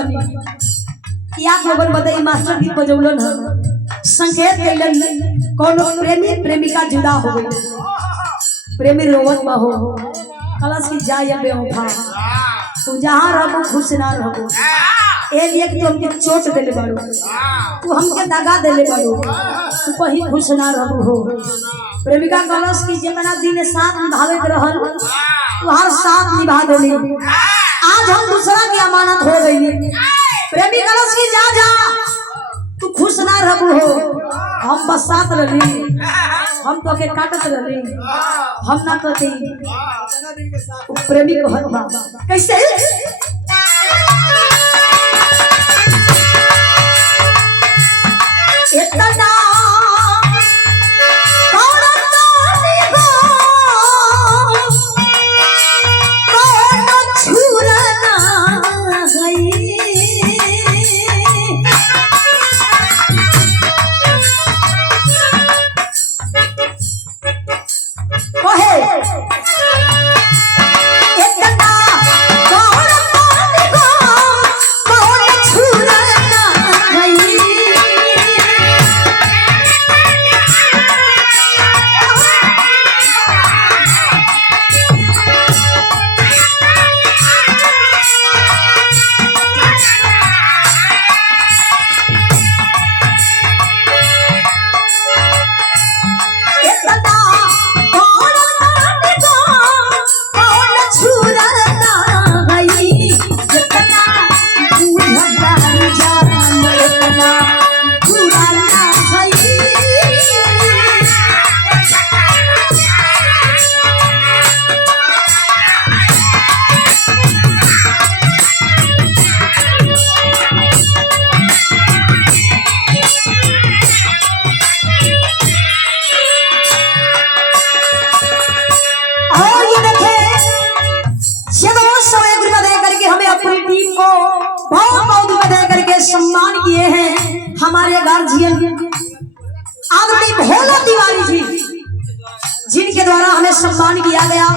बनी कि आप लोगन बताई मास्टर गीत बजौलन ह संकेत कैलन कोनो प्रेमी प्रेमिका जुदा हो गई प्रेमी रोवत में हो कलश की जाय बेवफा तू जहाँ रहबो खुश ना रहबो ए लिए कि तुमके चोट देले बाड़ू तू हमके दगा देले बाड़ू तू कहीं खुश ना रहबो हो प्रेमिका कलश की जितना दिन साथ निभावे के रहल तू हर साथ निभा देली आज हम दूसरा की अमानत हो गई प्रेमी कलश की जा जा तू खुश ना रहबो हो हम बस साथ रही हम तो के काटत रही हम ना कहते प्रेमी को हर कैसे इतना सम्मान किए हैं हमारे गार्जियन आदरणीय भोला तिवारी जी जिनके द्वारा हमें सम्मान किया गया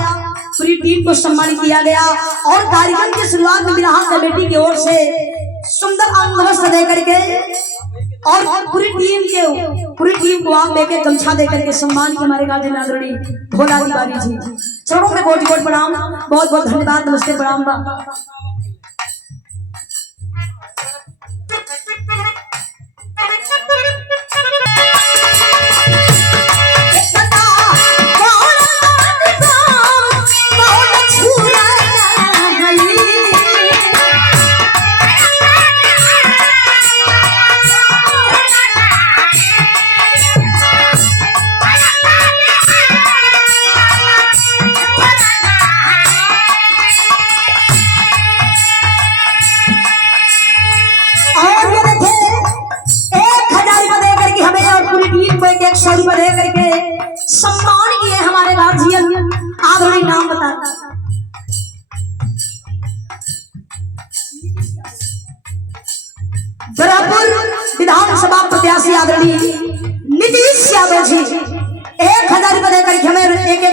पूरी टीम को सम्मान किया गया और कार्यक्रम की शुरुआत में बिरहा कमेटी की ओर से सुंदर अंगवस्त्र दे करके और पूरी टीम को आप लेके गमछा दे करके सम्मान किया हमारे गार्जियन आदरणीय भोला तिवारी जी चरणों में कोटि कोटि प्रणाम बहुत बहुत धन्यवाद नमस्ते प्रणाम सम्मान किए हमारे गार्जियन आदरणीय नाम बता बराबर विधानसभा प्रत्याशी आदरणीय नीतीश यादव जी 1000 रुपए देकर हमें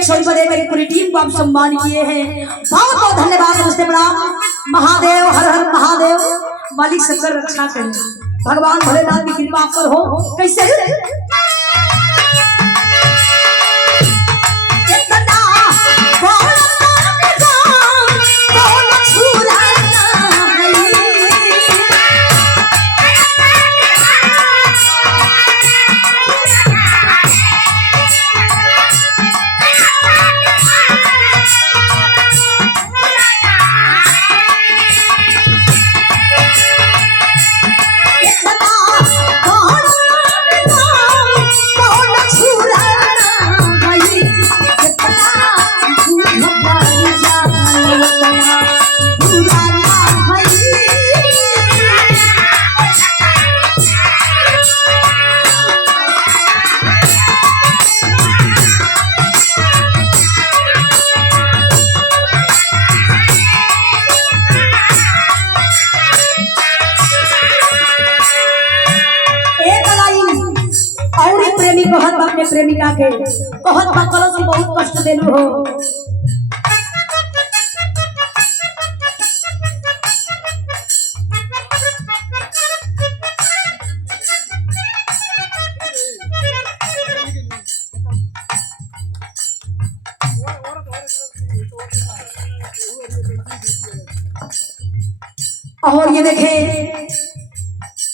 100 रुपए देकर पूरी टीम को आप सम्मान किए हैं बहुत बहुत धन्यवाद नमस्ते प्रणाम महादेव हर हर महादेव मालिक सबकर रक्षा करें भगवान भोलेनाथ की कृपा पर हो कैसे प्रेमी कहत बा अपने प्रेमिका के कहत बा कलश की बहुत कष्ट देलू हो और ये देखें,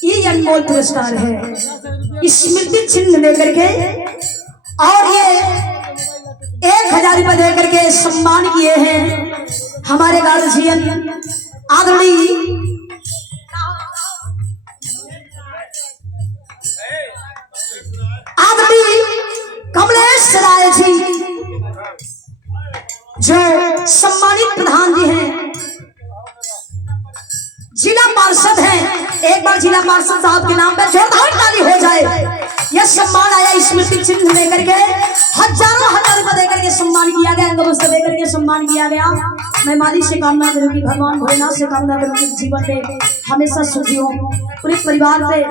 ये अनमोल पुरस्कार है स्मृति चिन्ह लेकर के, और ये 1000 रुपये देकर के सम्मान किए हैं हमारे गार्जियन आदरणीय कमलेश राय जी, जो सम्मानित प्रधान जी हैं, जिला पार्षद हैं। एक बार जिला पार्षद साहब के नाम पर जोरदार ताली हो जाए। यह सम्मान आया स्मृति चिन्ह लेकर के, हजारों हजार रुपए देकर के सम्मान किया गया, अंगवस्त्र देकर के सम्मान किया गया। मैं मालिक से कामना करूंगी, भगवान भोलेनाथ से कामना करूंगी जीवन में हमेशा सुखी हो, पूरे परिवार पे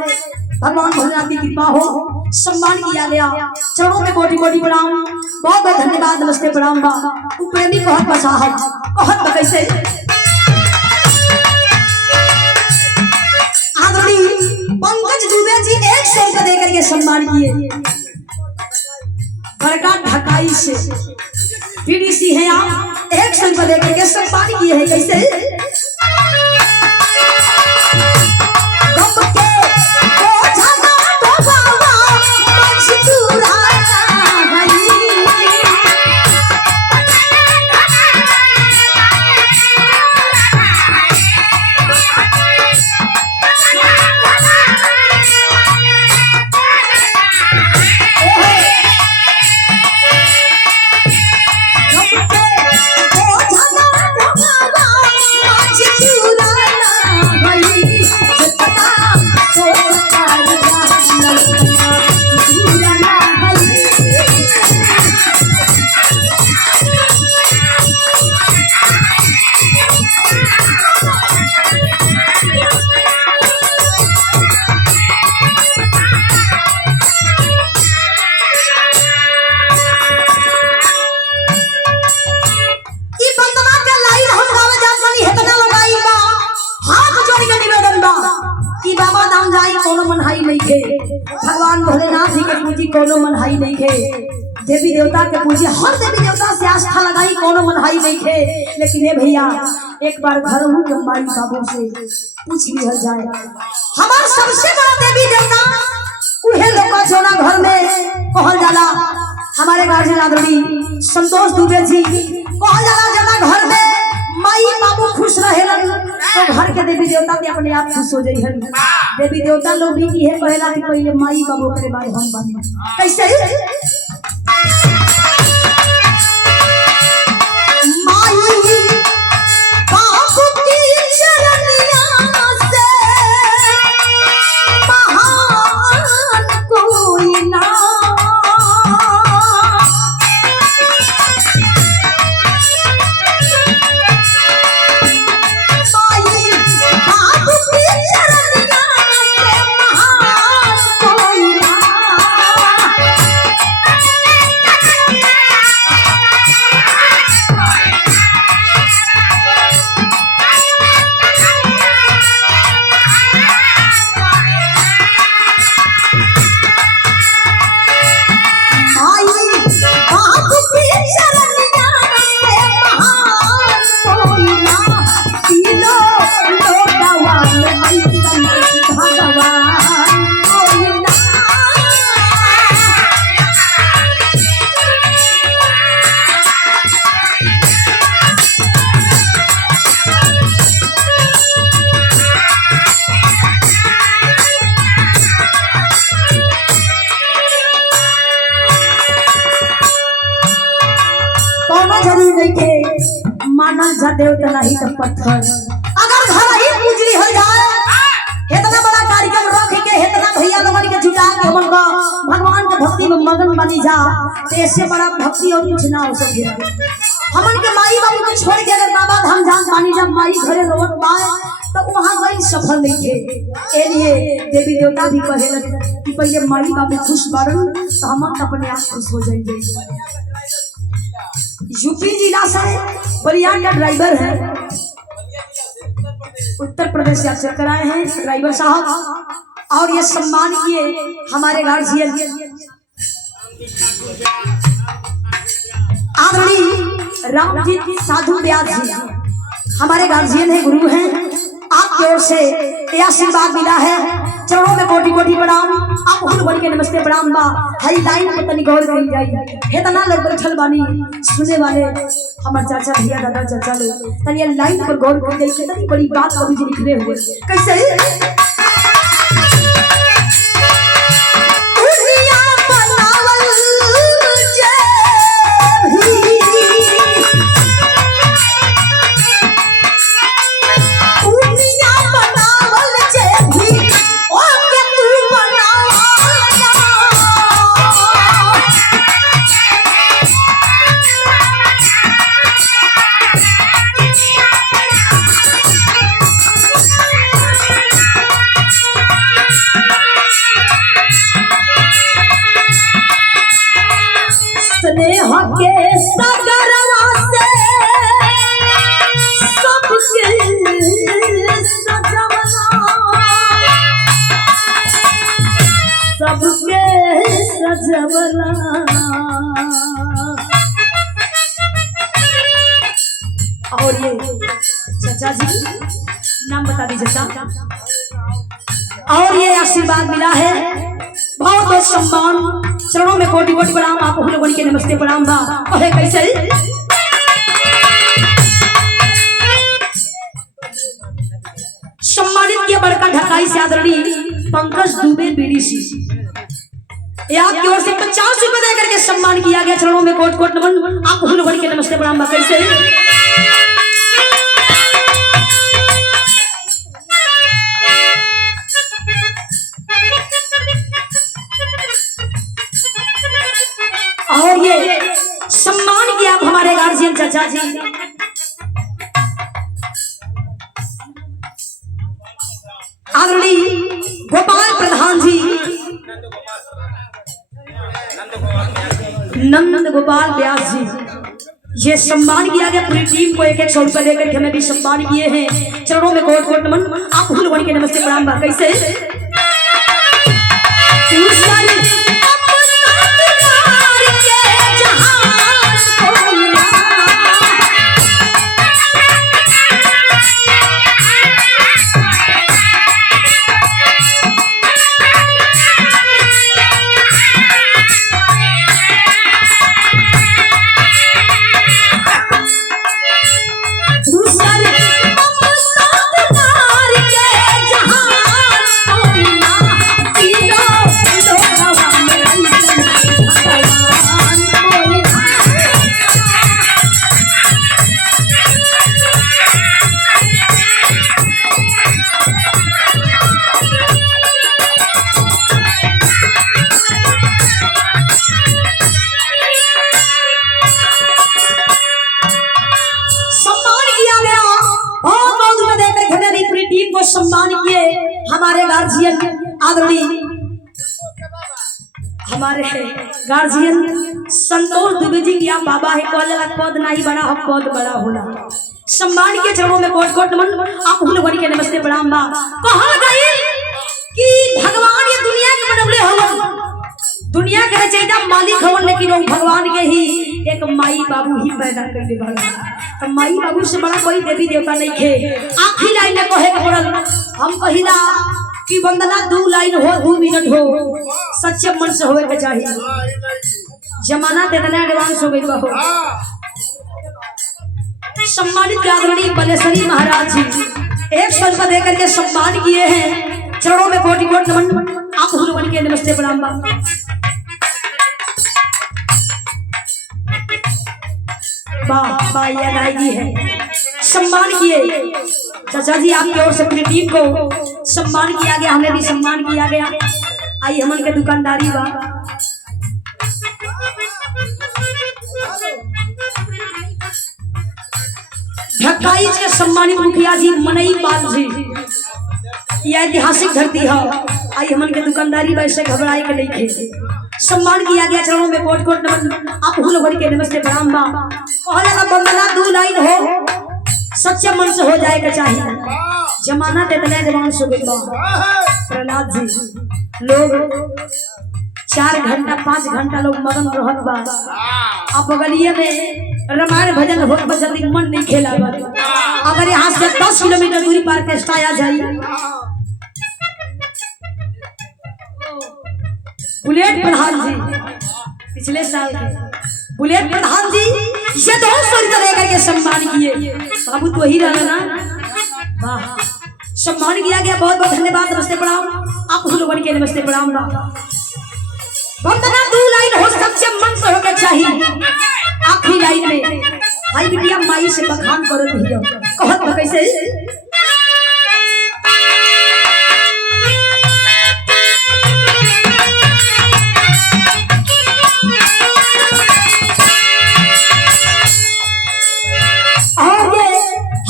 भगवान भोलेनाथ की कृपा हो। सम्मान किया गया, चरणों में कोटि कोटि प्रणाम, बहुत बहुत धन्यवाद, नमस्ते प्रणाम बा। प्रेमी कहत बसाहब कहत कैसे आदरणीय पंकज दुबे जी 100 रुपये देकर के सम्मान किए। बड़का ढकाई से पीडीसी है आप, 100 रुपये देकर के सम्मान किए हैं। कैसे भगवान भोलेनाथ जी के पूजी कोनो मनहाई नहीं है, देवी देवता के पूजी हर देवी देवता से आस्था लगाई कोनो मनहाई नहीं है। लेकिन ये भैया एक बार घर हूँ के माई बाबू से पूछ लिया जाए, हमारा सबसे बड़ा देवी देवता उहे लोग जोना घर में कहल जाला। हमारे गार्जियन आदरणीय संतोष दुबे जी कहल जाला, जना घर में माई बाबू खुश रहेलन तो घर के देवी देवता भी अपने आप खुश हो जाइहन। देवी देवता लोग भी ये कहला कि पहले माई बाबू के बाद हम बनी। कैसे माई बाबू की चरनिया से महान कोई ना, मानल जा देवता नहीं तो पत्थर। अगर घर ही पूजली हो जाए, इतना बड़ा कार्यक्रम रख के इतना भैया लोगन के जुटा के मन को भगवान के भक्ति में मगन बनी जा, तो इससे बड़ा भक्ति और कुछ ना हो सके। हमन के माई बाबू को छोड़ के अगर बाबा धाम जान पानी जब माई घरे रोवत पाए तो वहां गई सफल नहीं थे। ए लिए देवी देवता भी कहे कि पहले माई बाबू खुश बाड़न तो हम अपने आप खुश हो जाएंगे। यूपी जिला से बलिया का ड्राइवर है, उत्तर प्रदेश से अक्सर कराए हैं ड्राइवर साहब, और ये सम्मान किए हमारे गार्जियन आदरणीय रामजी साधु व्यास जी, हमारे गार्जियन है, गुरु हैं। आपकी ओर से ये आशीर्वाद मिला है, चरणों में कोटि कोटि प्रणाम। आप हुन बोल के नमस्ते प्रणाम बा। हई लाइन पे तनी गौर करी जाई, हेतना लोग बैठल बानी सुने वाले हमार चाचा भैया दादा चाचा लोग, तनी ये लाइन पर गौर करी जाई, कितनी बड़ी बात कवि जी लिखले हुए। कैसे स्नेह के सागरवा से सबके सजवला, सबके सजवला। और ये चाचा जी नाम बता दीजिए चाचा। और ये आशीर्वाद मिला है, बहुत बहुत सम्मान, चरणों में कोटि कोटि प्रणाम। आप लोगों के नमस्ते प्रणाम बा। कहे कैसे सम्मानित किया बड़का ढकाई से आदरणीय पंकज दुबे बीडीसी, आपकी ओर से 50 रुपए दे करके सम्मान किया गया। चरणों में कोटि कोटि नमन। आप लोगों के नमस्ते प्रणाम बा। कैसे और ये सम्मान किया आप हमारे गार्जियन चाचा जी, आदरणीय गोपाल प्रधान जी, नंद गोपाल व्यास जी, ये सम्मान किया गया। पूरी टीम को 100 रुपए देकर के हमें भी सम्मान किए हैं। चरणों में कोट कोट नमन। आप लोगों के नमस्ते प्रणाम बा। कैसे सम्मान किए हमारे गार्जियन, आदरणीय हमारे गार्जियन संतोष दुबे जी की बाबा है। पद नहीं बड़ा हो, पद बड़ा होना। सम्मान के चरणों में कोट कोट नमन। आप लोगों के नमस्ते प्रणाम बा। कहा गई कि भगवान ये दुनिया के बनवले हो, दुनिया के रचयिता मालिक हो, लेकिन वो भगवान के ही एक माई बाबू ही पैदा कर दे भगवान। तो माई बाबू से बड़ा कोई देवी देवता नहीं थे। आखिरी लाइन में कहे के पड़ल, हम कहिला कि वंदना 2 लाइन हो, 2 मिनट हो, सच्चे मन से होवे के चाहिए। जमाना देना एडवांस हो गई बा हो। सम्मानित आदरणीय बलेश्वरी महाराज जी 100 रुपए देकर के सम्मान किए हैं। चरणों में कोटि कोटि नमन। आप लोगों के नमस्ते प्रणाम बा। जी है सम्मान किए चाचा जी, आपकी ओर से पूरी टीम को सम्मान किया गया, हमें भी सम्मान किया गया। आई हमन के दुकानदारी बा। ढकाई के सम्मानित मुखिया जी मनई पाल जी, यह ऐतिहासिक धरती है। आई हमन के दुकानदारी वैसे घबराई के नहीं थे। सम्मान किया गया। चरणों में कोट कोट नमन। आप लोगों के नमस्ते प्रणाम बा। कहला बंदना 2 लाइन हो, सच्चे मन से हो जाएगा चाहिए। जमाना इतना एडवांस हो गई बा। प्रहलाद जी लोग 4 घंटा 5 घंटा लोग मगन रहत बा। अब बगलिए में रामायण भजन हो जल्दी मन नहीं खेला। अगर यहाँ से 10 किलोमीटर दूरी पर ऑर्केस्ट्रा आ जाए, बुलेट प्रधान जी पिछले साल के बुलेट प्रधान जी ये 200 रुपये लेकर के सम्मान किए। बाबू तो ही रहा ना, वाह सम्मान किया गया, बहुत बहुत धन्यवाद। नमस्ते प्रणाम आप लोगों के, नमस्ते प्रणाम ना वंदना 2 लाइन हो सबसे मन से होके चाहिए। आखिरी लाइन में भाई बिटिया माई से बखान करो दियो, कहत बा कैसे और ये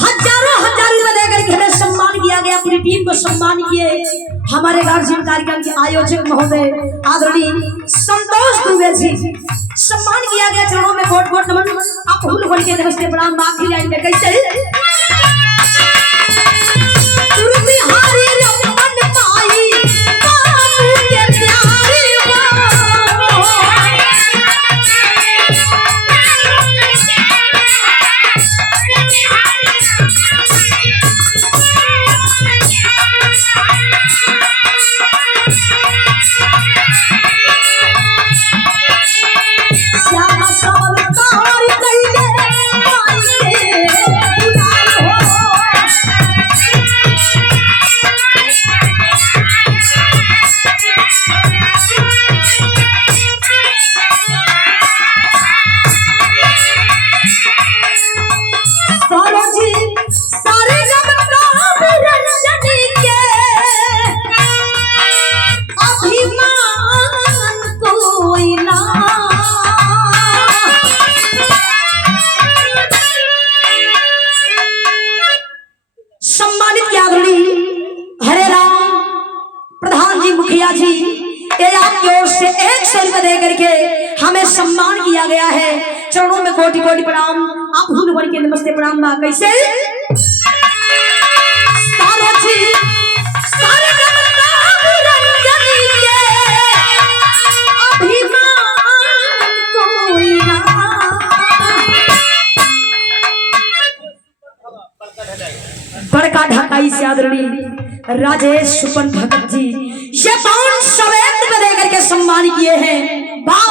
हजारों रुपए देकर के हमें सम्मान किया गया। पूरी टीम को सम्मान किए हमारे गार्जियन कार्यक्रम के आयोजक महोदय आदरणीय संतोष दुबे जी, सम्मान किया गया। चरणों में कोट कोट नमन। आप फूल बोल के नमस्ते प्रणाम। आखिरी लाइन में कैसे हमें सम्मान किया गया है। चरणों में कोटि कोटि प्रणाम। आप भूल बन के नमस्ते प्रणाम बा कैसे सारे जी सारे अभिमान कोई ना। बड़का ढकाई से आदरणीय राजेश सुपन भगत जी ये 500 में देकर के सम्मान किए हैं। वाह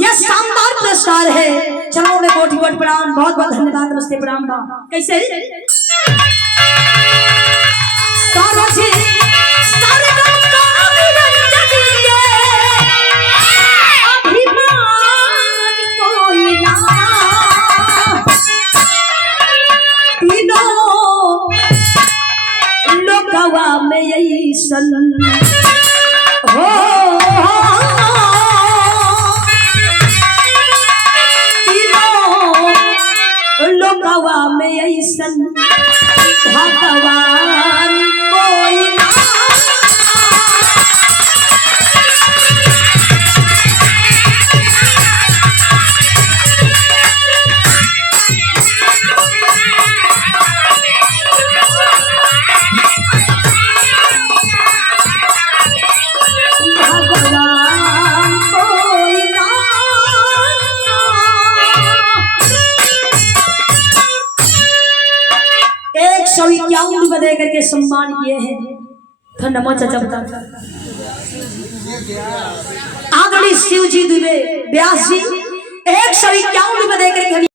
यह शानदार पुरस्कार है। चलो में कोटि कोटि प्रणाम, बहुत बहुत धन्यवाद। नमस्ते प्रणाम बा कैसे सारो जी सारे अभिमान कोई ना। तीनों लोकवा में यही सन हो लोकवा में ऐसन भगवान कोई ना। भगवान कोई ना। सभी क्या दे करके सम्मान किए हैं। धन्यवाद चाचा बता आदरणीय शिव जी दुबे व्यास जी 151